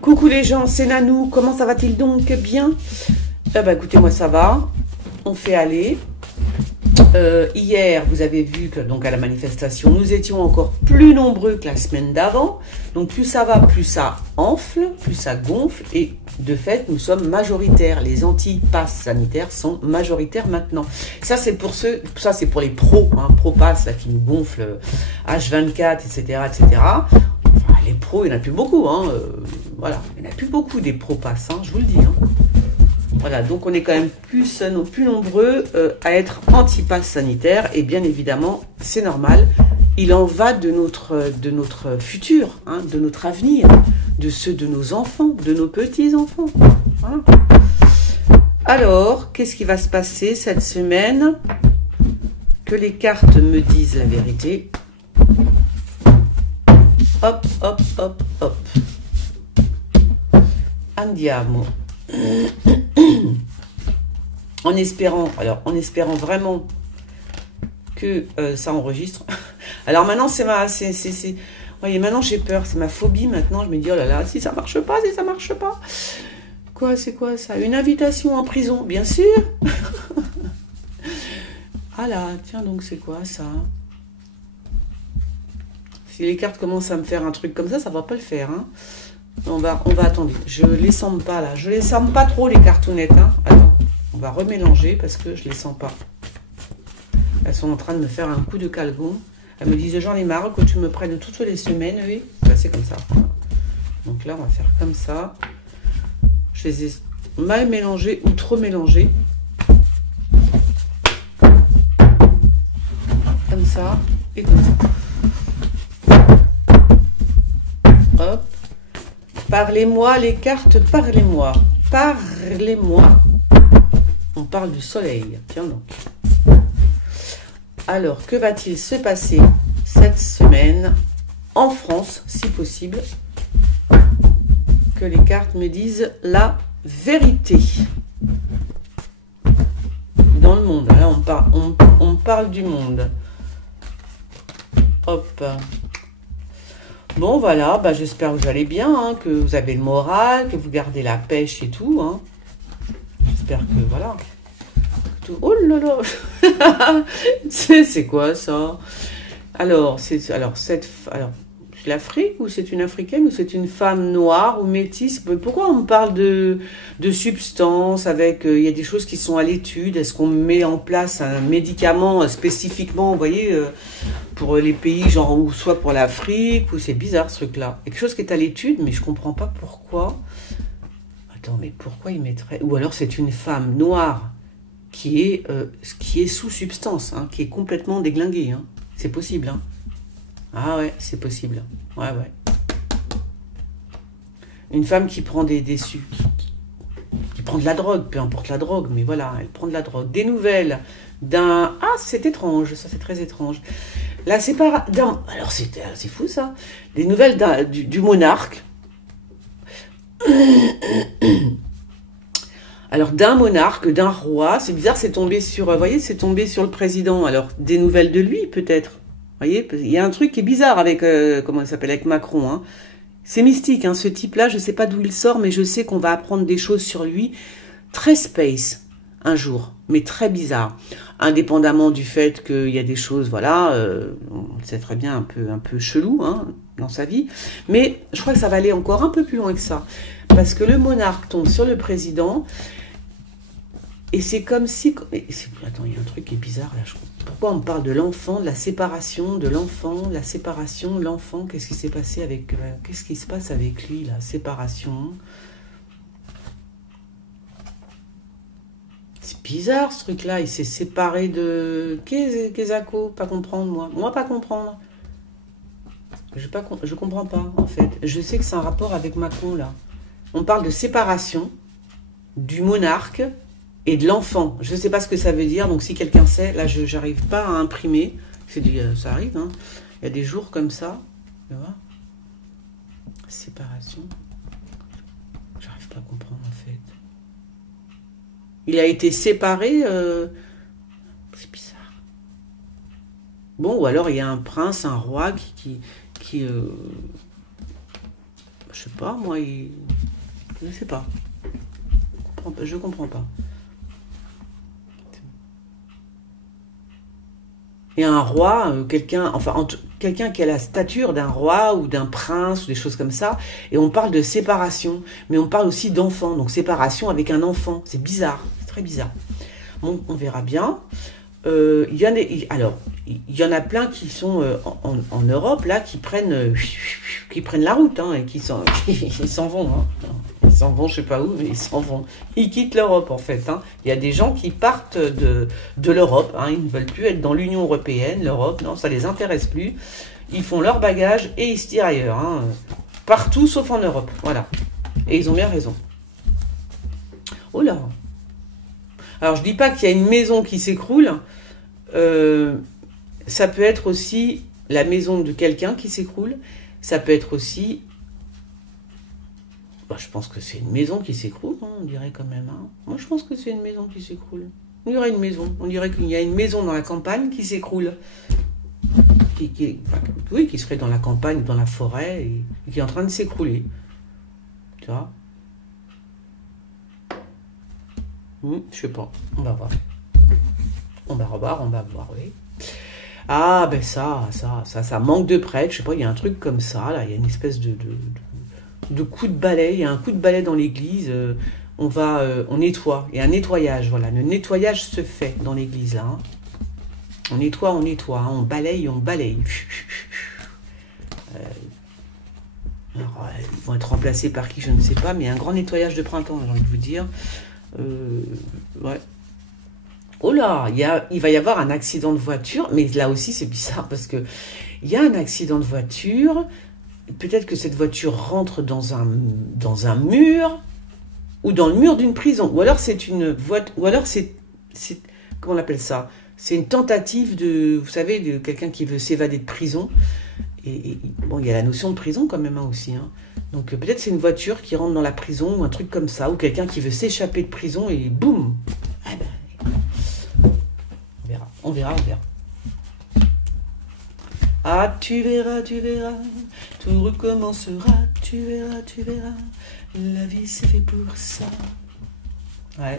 Coucou les gens, c'est Nanou, comment ça va-t-il donc? Bien. Écoutez, moi ça va, on fait aller. Hier, vous avez vu que donc à la manifestation, nous étions encore plus nombreux que la semaine d'avant. Donc plus ça va, plus ça enfle, plus ça gonfle. Et de fait, nous sommes majoritaires. Les anti-passes sanitaires sont majoritaires maintenant. Ça, c'est pour ceux, ça c'est pour les pros, hein, pro-pass qui nous gonflent H24, etc., etc. Enfin, les pros, il n'y en a plus beaucoup. Hein, voilà, il n'y en a plus beaucoup des pro-pass, hein, je vous le dis. Hein. Voilà, donc on est quand même plus nombreux à être anti-pass sanitaire et bien évidemment, c'est normal. Il en va de notre futur, hein, de notre avenir, de ceux de nos enfants, de nos petits-enfants. Voilà. Alors, qu'est-ce qui va se passer cette semaine? Que les cartes me disent la vérité. Hop, hop, hop, hop. Andiamo. En espérant vraiment que ça enregistre. Alors maintenant, voyez, maintenant j'ai peur, c'est ma phobie maintenant. Je me dis, oh là là, si ça marche pas. Quoi, c'est quoi ça? Une invitation en prison, bien sûr. Ah là, tiens donc, c'est quoi ça? Si les cartes commencent à me faire un truc comme ça va pas le faire, hein. On va attendre. Je les sens pas là. Je les sens pas trop les cartounettes. Hein. Attends, on va remélanger parce que je les sens pas. Elles sont en train de me faire un coup de calgon. Elles me disent j'en ai marre que tu me prennes toutes les semaines. Oui, c'est comme ça. Donc là, on va faire comme ça. Je les ai mal mélangées ou trop mélangées. Comme ça et comme ça. Hop. Parlez-moi les cartes, parlez-moi. Parlez-moi. On parle du soleil. Tiens donc. Alors, que va-t-il se passer cette semaine en France, si possible? Que les cartes me disent la vérité. Dans le monde. Là, on parle du monde. Hop. Bon, voilà, j'espère que vous allez bien, hein, que vous avez le moral, que vous gardez la pêche et tout. Hein. J'espère que, voilà. Oh là là. C'est quoi, ça? Alors, c'est l'Afrique, ou c'est une Africaine, ou c'est une femme noire, ou métisse? Pourquoi on me parle de substances avec... Il y a des choses qui sont à l'étude. Est-ce qu'on met en place un médicament spécifiquement, vous voyez, pour les pays, genre, ou soit pour l'Afrique, ou c'est bizarre, ce truc-là. Il y a quelque chose qui est à l'étude, mais je comprends pas pourquoi. Attends, mais pourquoi il mettrait... Ou alors c'est une femme noire qui est sous substance, hein, qui est complètement déglinguée. Hein. C'est possible, hein. Ah ouais, c'est possible. Ouais. Une femme qui prend qui prend de la drogue, peu importe la drogue, mais voilà, elle prend de la drogue. Des nouvelles d'un... Ah, c'est étrange, ça c'est très étrange. La séparation... Alors c'est fou ça. Des nouvelles du monarque. Alors d'un monarque, d'un roi, c'est bizarre, c'est tombé sur... Vous voyez, c'est tombé sur le président. Alors des nouvelles de lui peut-être. Vous voyez, il y a un truc qui est bizarre avec, comment il s'appelle, avec Macron. Hein. C'est mystique, hein, ce type-là, je ne sais pas d'où il sort, mais je sais qu'on va apprendre des choses sur lui très space un jour, mais très bizarre. Indépendamment du fait qu'il y a des choses, voilà, on sait très bien un peu chelou hein, dans sa vie, mais je crois que ça va aller encore un peu plus loin que ça. Parce que le monarque tombe sur le président... Et c'est comme si... Attends, il y a un truc qui est bizarre là. Pourquoi on me parle de l'enfant, de la séparation, de l'enfant, la séparation, l'enfant? Qu'est-ce qui s'est passé avec... Qu'est-ce qui se passe avec lui, la séparation? C'est bizarre ce truc-là. Il s'est séparé de... Kezako, pas comprendre moi. Moi, pas comprendre. Je comprends pas, en fait. Je sais que c'est un rapport avec Macron, là. On parle de séparation du monarque... et de l'enfant. Je ne sais pas ce que ça veut dire, donc si quelqu'un sait, là, je n'arrive pas à imprimer. Ça arrive, hein. Il y a des jours comme ça. Tu vois, séparation. J'arrive pas à comprendre, en fait. Il a été séparé... C'est bizarre. Bon, ou alors il y a un prince, un roi qui je je sais pas, moi, je sais pas. Je comprends pas. Et un roi, quelqu'un qui a la stature d'un roi ou d'un prince ou des choses comme ça, et on parle de séparation, mais on parle aussi d'enfant, donc séparation avec un enfant, c'est bizarre, c'est très bizarre. Bon, on verra bien. Il y en a plein qui sont en Europe là, qui prennent la route hein, et qui s'en vont. Hein. Ils s'en vont, je sais pas où, mais ils s'en vont. Ils quittent l'Europe en fait. Hein. Il y a des gens qui partent de l'Europe. Hein. Ils ne veulent plus être dans l'Union européenne, l'Europe. Non, ça les intéresse plus. Ils font leur bagage et ils se tirent ailleurs. Hein. Partout sauf en Europe. Voilà. Et ils ont bien raison. Oh là. Alors je dis pas qu'il y a une maison qui s'écroule. Ça peut être aussi la maison de quelqu'un qui s'écroule. Ça peut être aussi... je pense que c'est une maison qui s'écroule, hein, on dirait quand même. Hein. Moi, je pense que c'est une maison qui s'écroule. On dirait une maison. On dirait qu'il y a une maison dans la campagne qui s'écroule. Qui serait dans la campagne, dans la forêt, et qui est en train de s'écrouler. Tu vois ? Je sais pas. On va voir. On va voir, oui. Ah, ben ça manque de prêtre. Je sais pas, il y a un truc comme ça, là. Il y a une espèce de coup de balai. Il y a un coup de balai dans l'église. On nettoie. Il y a un nettoyage, voilà. Le nettoyage se fait dans l'église, là. Hein. On nettoie. Hein. On balaye. Alors, ils vont être remplacés par qui, je ne sais pas, mais un grand nettoyage de printemps, j'ai envie de vous dire. Ouais. Oh là, il va y avoir un accident de voiture, mais là aussi c'est bizarre parce que il y a un accident de voiture. Peut-être que cette voiture rentre dans un mur ou dans le mur d'une prison, ou alors c'est une voiture, ou alors c'est comment on appelle ça ? C'est une tentative vous savez, de quelqu'un qui veut s'évader de prison. Et bon, il y a la notion de prison quand même hein, aussi. Hein. Donc peut-être c'est une voiture qui rentre dans la prison ou un truc comme ça, ou quelqu'un qui veut s'échapper de prison et boum. Ah ben, on verra. Ah, tu verras, tout recommencera, tu verras, la vie c'est fait pour ça. Ouais.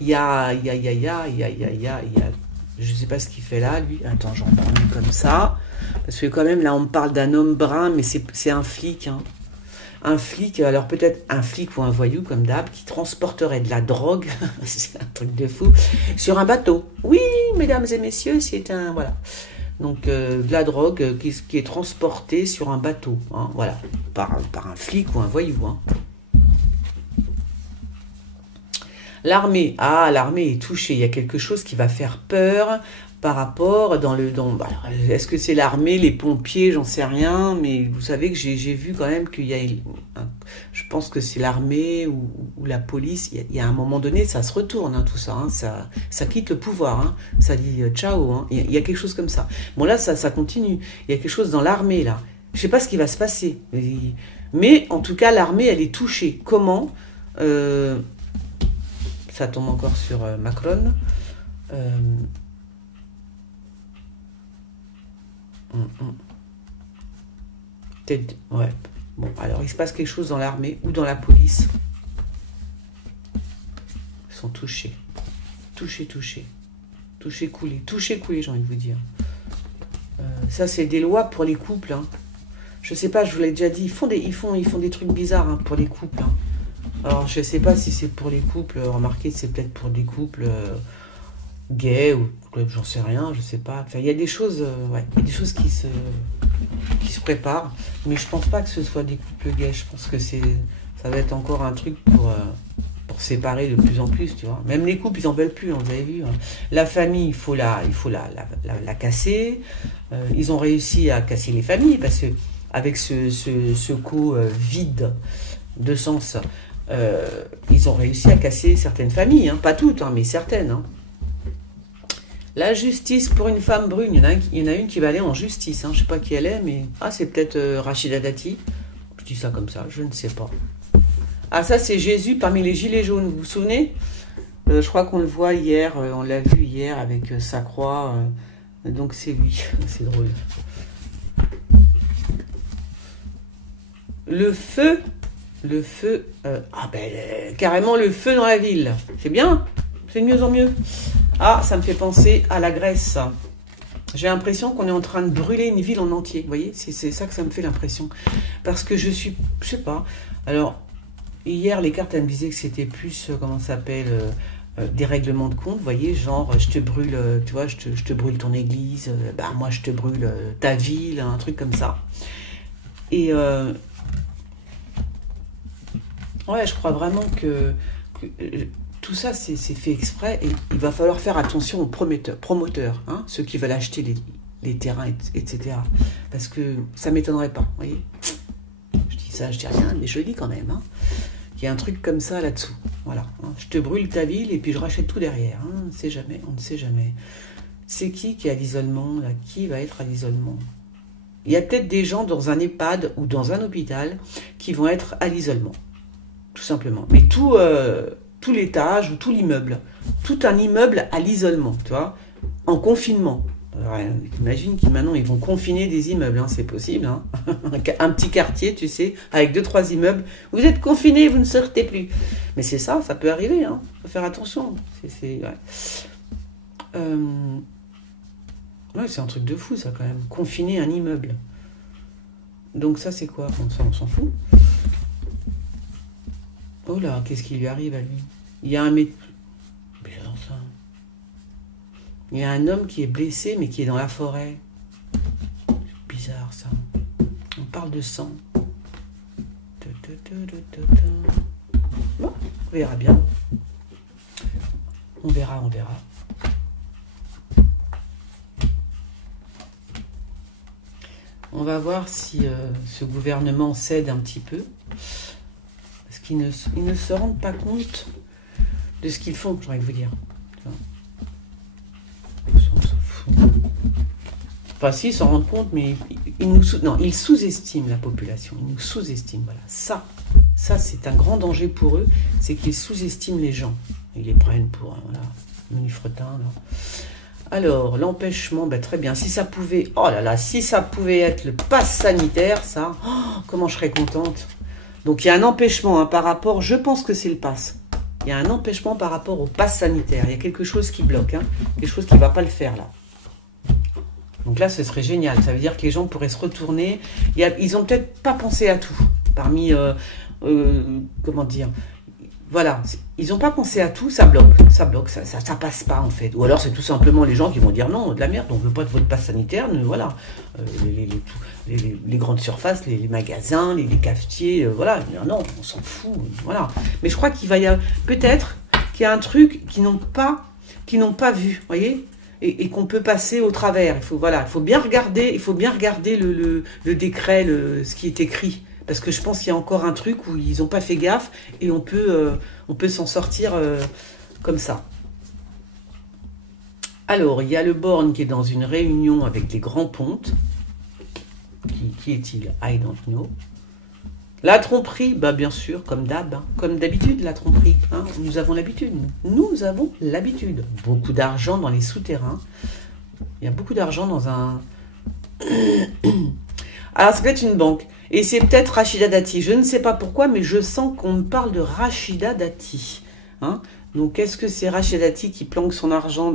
Il y a, je sais pas ce qu'il fait là, lui. Attends, j'en prends une comme ça. Parce que quand même, là, on me parle d'un homme brun, mais c'est un flic. Hein. Un flic, alors peut-être un flic ou un voyou, comme d'hab, qui transporterait de la drogue, c'est un truc de fou, sur un bateau. Oui, mesdames et messieurs, c'est un... Voilà. Donc, de la drogue qui est transportée sur un bateau. Hein, voilà. Par un flic ou un voyou. Hein. L'armée est touchée. Il y a quelque chose qui va faire peur par rapport alors, est-ce que c'est l'armée, les pompiers, j'en sais rien, mais vous savez que j'ai vu quand même qu'il y a, je pense que c'est l'armée ou la police. Il y a un moment donné, ça se retourne hein, tout ça, hein, ça quitte le pouvoir, hein, ça dit ciao. Hein, il y a quelque chose comme ça. Bon là, ça continue. Il y a quelque chose dans l'armée là. Je sais pas ce qui va se passer, mais en tout cas, l'armée, elle est touchée. Comment ça tombe encore sur Macron. Ouais. Bon, alors il se passe quelque chose dans l'armée ou dans la police. Ils sont touchés. Touchés, coulés, j'ai envie de vous dire. Ça, c'est des lois pour les couples. Hein. Je sais pas, je vous l'ai déjà dit, ils font des trucs bizarres hein, pour les couples. Hein. Alors, je sais pas si c'est pour les couples, remarquez, c'est peut-être pour des couples gays ou j'en sais rien, je sais pas. Enfin, il y a des choses, il y a des choses qui se préparent, mais je pense pas que ce soit des couples gays. Je pense que ça va être encore un truc pour séparer de plus en plus, tu vois. Même les couples, ils en veulent plus, hein, vous avez vu. Hein. La famille, il faut la casser. Ils ont réussi à casser les familles parce que avec ce vide de sens. Ils ont réussi à casser certaines familles, hein, pas toutes, hein, mais certaines. Hein. La justice pour une femme brune, il y en a une qui va aller en justice, hein, je ne sais pas qui elle est, mais c'est peut-être Rachida Dati, je dis ça comme ça, je ne sais pas. Ah ça c'est Jésus parmi les gilets jaunes, vous vous souvenez ? Je crois qu'on le voit hier, on l'a vu hier avec sa croix. Donc c'est lui, c'est drôle. Le feu, carrément le feu dans la ville. C'est bien, c'est de mieux en mieux. Ah, ça me fait penser à la Grèce. J'ai l'impression qu'on est en train de brûler une ville en entier. Vous voyez, c'est ça que ça me fait l'impression. Parce que je sais pas. Alors, hier, les cartes, elles me disaient que c'était plus, comment ça s'appelle, des règlements de compte. Vous voyez, genre, je te brûle, tu vois, je te brûle ton église, moi, je te brûle ta ville, un truc comme ça. Et, ouais, je crois vraiment que tout ça, c'est fait exprès et il va falloir faire attention aux promoteurs, hein, ceux qui veulent acheter les terrains, etc. Parce que ça ne m'étonnerait pas, vous voyez. Je dis ça, je dis rien, mais je le dis quand même. Hein. Il y a un truc comme ça là-dessous. Voilà. Hein. Je te brûle ta ville et puis je rachète tout derrière. Hein. On ne sait jamais, on ne sait jamais. C'est qui est à l'isolement, là? Qui va être à l'isolement? Il y a peut-être des gens dans un EHPAD ou dans un hôpital qui vont être à l'isolement. Tout simplement. Mais tout l'étage ou tout l'immeuble. Tout un immeuble à l'isolement, tu vois, en confinement. Alors, imagine qu'ils maintenant ils vont confiner des immeubles, hein, c'est possible. Hein. Un petit quartier, tu sais, avec 2-3 immeubles. Vous êtes confinés, vous ne sortez plus. Mais c'est ça, ça peut arriver. Hein. Faut faire attention. Ouais, c'est un truc de fou, ça, quand même. Confiner un immeuble. Donc ça, c'est quoi? On s'en fout. Oh là, qu'est-ce qui lui arrive à lui? Il y a bizarre, ça. Il y a un homme qui est blessé, mais qui est dans la forêt. Bizarre, ça. On parle de sang. Bon, on verra bien. On verra. On va voir si ce gouvernement cède un petit peu. Parce qu'ils ne se rendent pas compte de ce qu'ils font, j'ai envie de vous dire. On s'en fout. Enfin, si, ils s'en rendent compte, mais ils sous-estiment la population. Ils nous sous-estiment. Voilà. Ça, c'est un grand danger pour eux, c'est qu'ils sous-estiment les gens. Ils les prennent pour, menus-fretins. Alors, l'empêchement, très bien. Si ça pouvait, si ça pouvait être le pass sanitaire, ça, comment je serais contente. Donc, il y a un empêchement par rapport, je pense que c'est le pass. Il y a un empêchement par rapport au pass sanitaire. Il y a quelque chose qui bloque, quelque chose qui ne va pas le faire, là. Donc là, ce serait génial. Ça veut dire que les gens pourraient se retourner. Ils n'ont peut-être pas pensé à tout. Parmi, comment dire, voilà, ils n'ont pas pensé à tout, ça bloque, ça passe pas en fait. Ou alors c'est tout simplement les gens qui vont dire non, de la merde, on veut pas de votre passe sanitaire, voilà. Les grandes surfaces, les magasins, les cafetiers, voilà, non, on s'en fout, voilà. Mais je crois qu'il va y avoir, peut-être qu'il y a un truc qu'ils n'ont pas vu, vous voyez, et qu'on peut passer au travers. Il faut bien regarder le décret, ce qui est écrit. Parce que je pense qu'il y a encore un truc où ils n'ont pas fait gaffe et on peut s'en sortir comme ça. Alors, il y a le Borne qui est dans une réunion avec les grands pontes. Qui est-il? I don't know. La tromperie, bien sûr, comme d'hab. Comme d'habitude, la tromperie. Nous avons l'habitude. Nous avons l'habitude. Beaucoup d'argent dans les souterrains. Il y a beaucoup d'argent dans un... Alors, c'est peut-être une banque. Et c'est peut-être Rachida Dati. Je ne sais pas pourquoi, mais je sens qu'on me parle de Rachida Dati. Donc, est-ce que c'est Rachida Dati qui planque son argent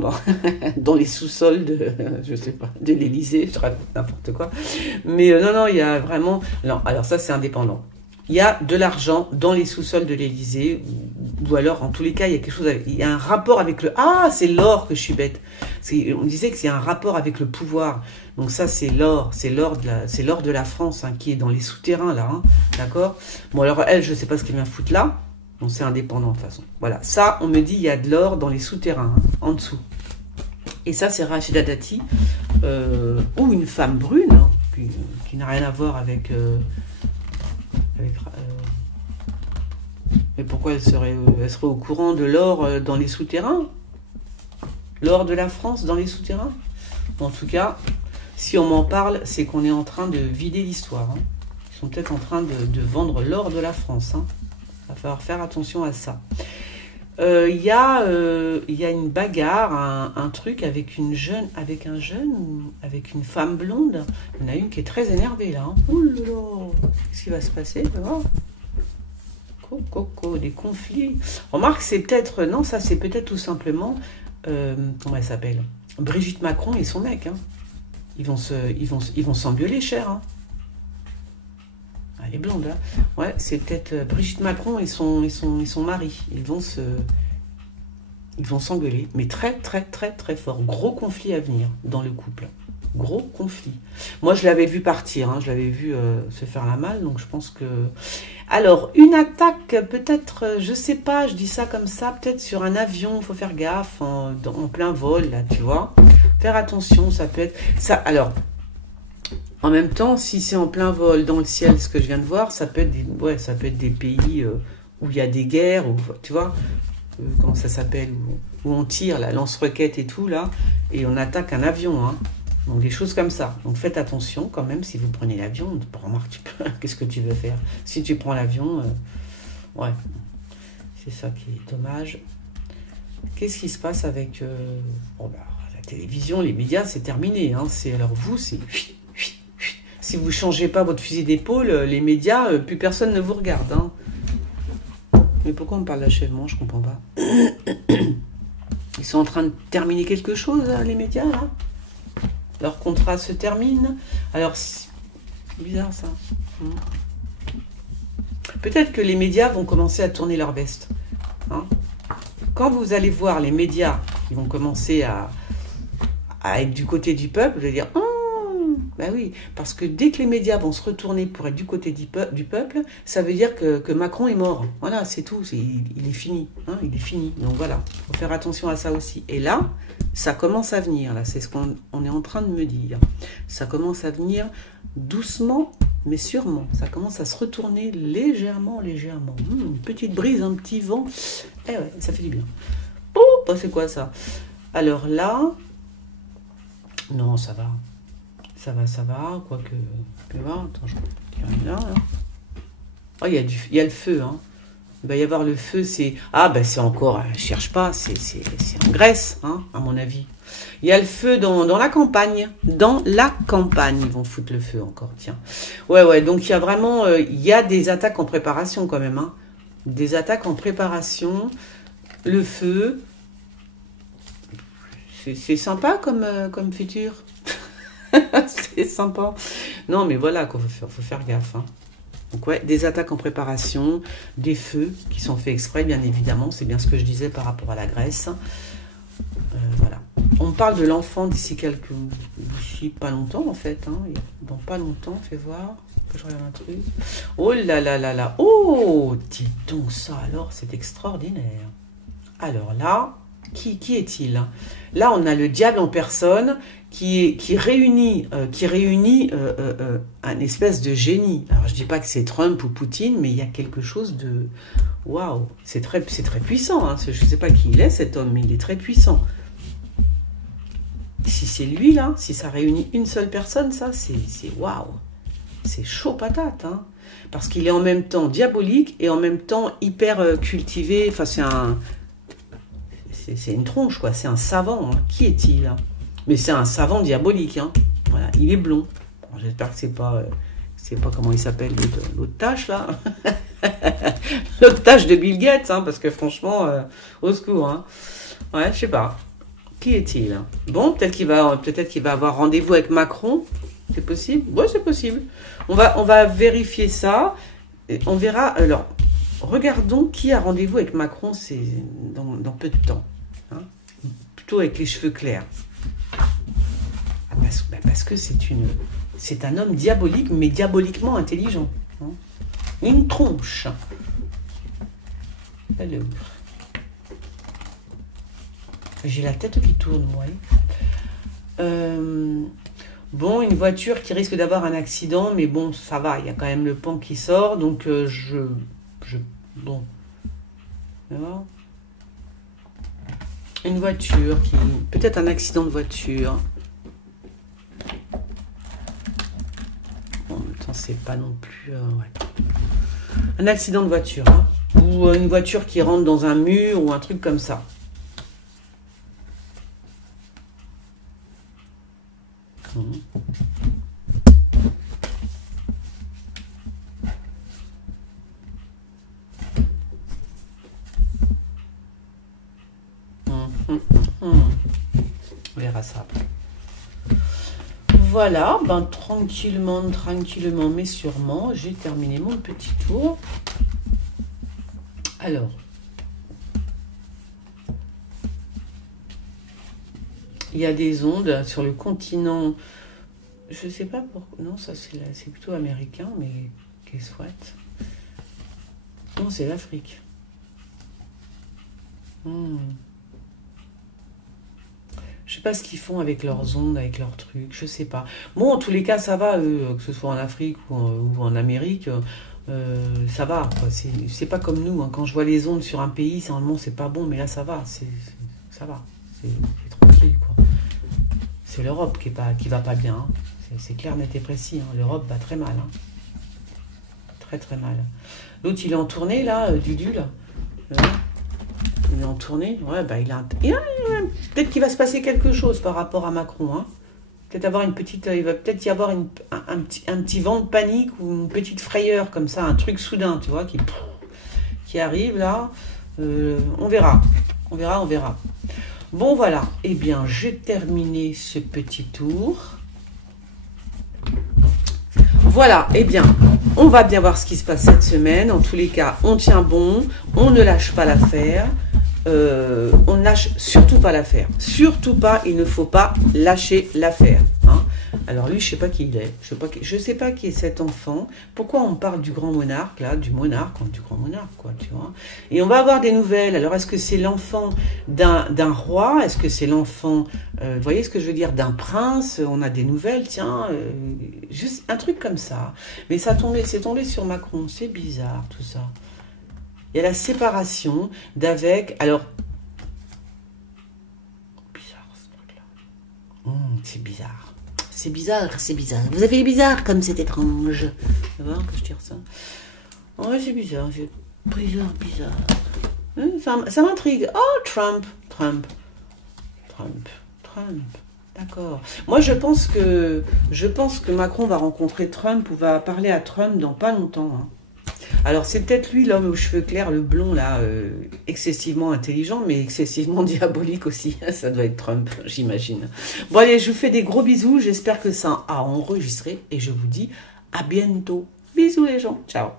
dans les sous-sols de l'Élysée? Je raconte n'importe quoi. Mais non, il y a vraiment... Non, alors ça, c'est indépendant. Il y a de l'argent dans les sous-sols de l'Élysée, ou alors, en tous les cas, il y a quelque chose... Il y a un rapport avec le... Ah, c'est l'or que je suis bête. On disait que c'est un rapport avec le pouvoir. Donc ça, c'est l'or de la France qui est dans les souterrains, là. D'accord? Bon, alors, elle, je ne sais pas ce qu'elle vient foutre là. Bon, c'est indépendant, de toute façon. Voilà. Ça, on me dit, il y a de l'or dans les souterrains, en dessous. Et ça, c'est Rachida Dati, ou une femme brune, qui n'a rien à voir avec mais pourquoi elle serait au courant de l'or dans les souterrains? L'or de la France dans les souterrains? En tout cas, si on m'en parle, c'est qu'on est en train de vider l'histoire. Ils sont peut-être en train de vendre l'or de la France. Il va falloir faire attention à ça. Il y a une bagarre, un truc avec avec un jeune ou avec une femme blonde. Il y en a une qui est très énervée là. Hein. Ouh là là, qu'est-ce qui va se passer? Coco, des conflits. Remarque, c'est peut-être, non, ça c'est peut-être tout simplement, comment elle s'appelle? Brigitte Macron et son mec. Hein. Ils vont s'engueuler, cher. Hein. Elle est blonde, là. Ouais, c'est peut-être Brigitte Macron et son mari. Ils vont s'engueuler, mais très, très, très, très fort. Gros conflit à venir dans le couple. Gros conflit. Moi, je l'avais vu partir, hein, je l'avais vu se faire la malle, donc je pense que... Alors, une attaque, peut-être, je sais pas, je dis ça comme ça, peut-être sur un avion, il faut faire gaffe, en plein vol, là, tu vois. Faire attention, ça peut être... Ça, alors, en même temps, si c'est en plein vol, dans le ciel, ce que je viens de voir, ça peut être ça peut être des pays où il y a des guerres, où, tu vois, comment ça s'appelle, où on tire, la lance-roquette et tout, là, et on attaque un avion, hein. Donc des choses comme ça. Donc faites attention quand même si vous prenez l'avion. Remarque, qu'est-ce que tu veux faire? Si tu prends l'avion, ouais, c'est ça qui est dommage. Qu'est-ce qui se passe avec la télévision, les médias, c'est terminé. Hein. Alors vous, c'est... Si vous ne changez pas votre fusil d'épaule, les médias, plus personne ne vous regarde. Hein. Mais pourquoi on parle d'achèvement? Je comprends pas. Ils sont en train de terminer quelque chose, les médias, là? Leur contrat se termine. Alors, c'est bizarre, ça. Peut-être que les médias vont commencer à tourner leur veste. Hein. Quand vous allez voir les médias qui vont commencer à être du côté du peuple, vous allez dire... Ben oui, parce que dès que les médias vont se retourner pour être du côté du peuple, ça veut dire que Macron est mort. Voilà, c'est tout, il est fini. Hein, il est fini. Donc voilà, il faut faire attention à ça aussi. Et là, ça commence à venir. Là, c'est ce qu'on est en train de me dire. Ça commence à venir doucement, mais sûrement. Ça commence à se retourner légèrement. Une petite brise, un petit vent. Eh ouais, ça fait du bien. Oh, c'est quoi ça? Alors là... Non, ça va. Ça va, quoique... Attends, je là. Oh, il y a le feu, hein. Il va y avoir le feu, c'est... Ah, ben c'est encore... Je cherche pas, c'est en Grèce, hein, à mon avis. Il y a le feu dans la campagne. Dans la campagne, ils vont foutre le feu encore, tiens. Ouais, donc il y a vraiment... il y a des attaques en préparation, quand même, hein. Des attaques en préparation. Le feu... C'est sympa comme futur. C'est sympa. Non, mais voilà, faut faire gaffe. Hein. Donc ouais, des attaques en préparation, des feux qui sont faits exprès, bien évidemment. C'est bien ce que je disais par rapport à la Grèce. Voilà. On parle de l'enfant d'ici pas longtemps, en fait. Hein. Dans pas longtemps, fais voir. Que je regarde un truc. Oh là là là là. Oh, dis donc ça, alors, c'est extraordinaire. Alors là, qui est-il? Là, on a le diable en personne qui réunit un espèce de génie. Alors, je dis pas que c'est Trump ou Poutine, mais il y a quelque chose de... Waouh, c'est très puissant. Hein. Je sais pas qui il est, cet homme, mais il est très puissant. Si c'est lui, là, si ça réunit une seule personne, ça, c'est waouh. C'est chaud patate, hein. Parce qu'il est en même temps diabolique et en même temps hyper cultivé. Enfin, c'est une tronche, quoi. C'est un savant. Hein. Qui est-il, hein? Mais c'est un savant diabolique. Hein. Voilà, il est blond. Bon, j'espère que c'est pas comment il s'appelle, l'autre tâche, là. L'autre tâche de Bill Gates, hein, parce que franchement, au secours. Hein. Ouais, je sais pas. Qui est-il? Bon, peut-être qu'il va avoir rendez-vous avec Macron. C'est possible? Oui, c'est possible. On va vérifier ça. Et on verra. Alors, regardons qui a rendez-vous avec Macron dans peu de temps. Hein, plutôt avec les cheveux clairs. Parce que c'est un homme diabolique, mais diaboliquement intelligent. Hein. Une tronche. Alors. J'ai la tête qui tourne, moi. Bon, une voiture qui risque d'avoir un accident, mais bon, ça va, il y a quand même le pan qui sort, donc bon. Alors, une voiture qui... Peut-être un accident de voiture. Bon, en même temps, c'est pas non plus... ouais. Un accident de voiture, hein. ou une voiture qui rentre dans un mur ou un truc comme ça. On verra ça après. Voilà, ben tranquillement, mais sûrement, j'ai terminé mon petit tour. Alors, il y a des ondes sur le continent, je sais pas pourquoi, non, ça c'est plutôt américain, mais qu'est-ce que non, c'est l'Afrique. Je sais pas ce qu'ils font avec leurs ondes, avec leurs trucs, je sais pas. Bon, en tous les cas, ça va, que ce soit en Afrique ou en Amérique, ça va, quoi. C'est pas comme nous, hein. Quand je vois les ondes sur un pays, normalement, c'est pas bon, mais là, ça va, ça va, c'est tranquille, quoi. C'est l'Europe qui va pas bien, hein. C'est clair, net et précis, hein. L'Europe va très mal, hein. Très, très mal. L'autre, il est en tournée, là, Dudul. Il est en tournée, ouais, bah peut-être qu'il va se passer quelque chose par rapport à Macron, hein. Peut-être avoir une petite, il va peut-être y avoir un petit vent de panique ou une petite frayeur comme ça, un truc soudain, tu vois, qui arrive là. On verra. Bon voilà, eh bien j'ai terminé ce petit tour. Voilà, eh bien, on va bien voir ce qui se passe cette semaine. En tous les cas, on tient bon, on ne lâche pas l'affaire. On ne lâche surtout pas l'affaire. Surtout pas, il ne faut pas lâcher l'affaire. Hein. Alors lui, je sais pas qui il est. Je sais pas qui est cet enfant. Pourquoi on parle du grand monarque, là, du grand monarque, quoi, tu vois. Et on va avoir des nouvelles. Alors, est-ce que c'est l'enfant d'un roi? Est-ce que c'est l'enfant, vous voyez ce que je veux dire, d'un prince? On a des nouvelles, tiens, juste un truc comme ça. Mais c'est tombé sur Macron. C'est bizarre, tout ça. Il y a la séparation d'avec... Alors, bizarre ce truc-là. C'est bizarre. C'est bizarre. Vous avez bizarre comme c'est étrange. Tu vois que je tire ça. Ouais, c'est bizarre. C'est bizarre. Ça m'intrigue. Oh, Trump. D'accord. Moi, je pense que Macron va rencontrer Trump ou va parler à Trump dans pas longtemps, hein. Alors, c'est peut-être lui, l'homme aux cheveux clairs, le blond, là, excessivement intelligent, mais excessivement diabolique aussi. Ça doit être Trump, j'imagine. Bon, allez, je vous fais des gros bisous. J'espère que ça a enregistré et je vous dis à bientôt. Bisous, les gens. Ciao.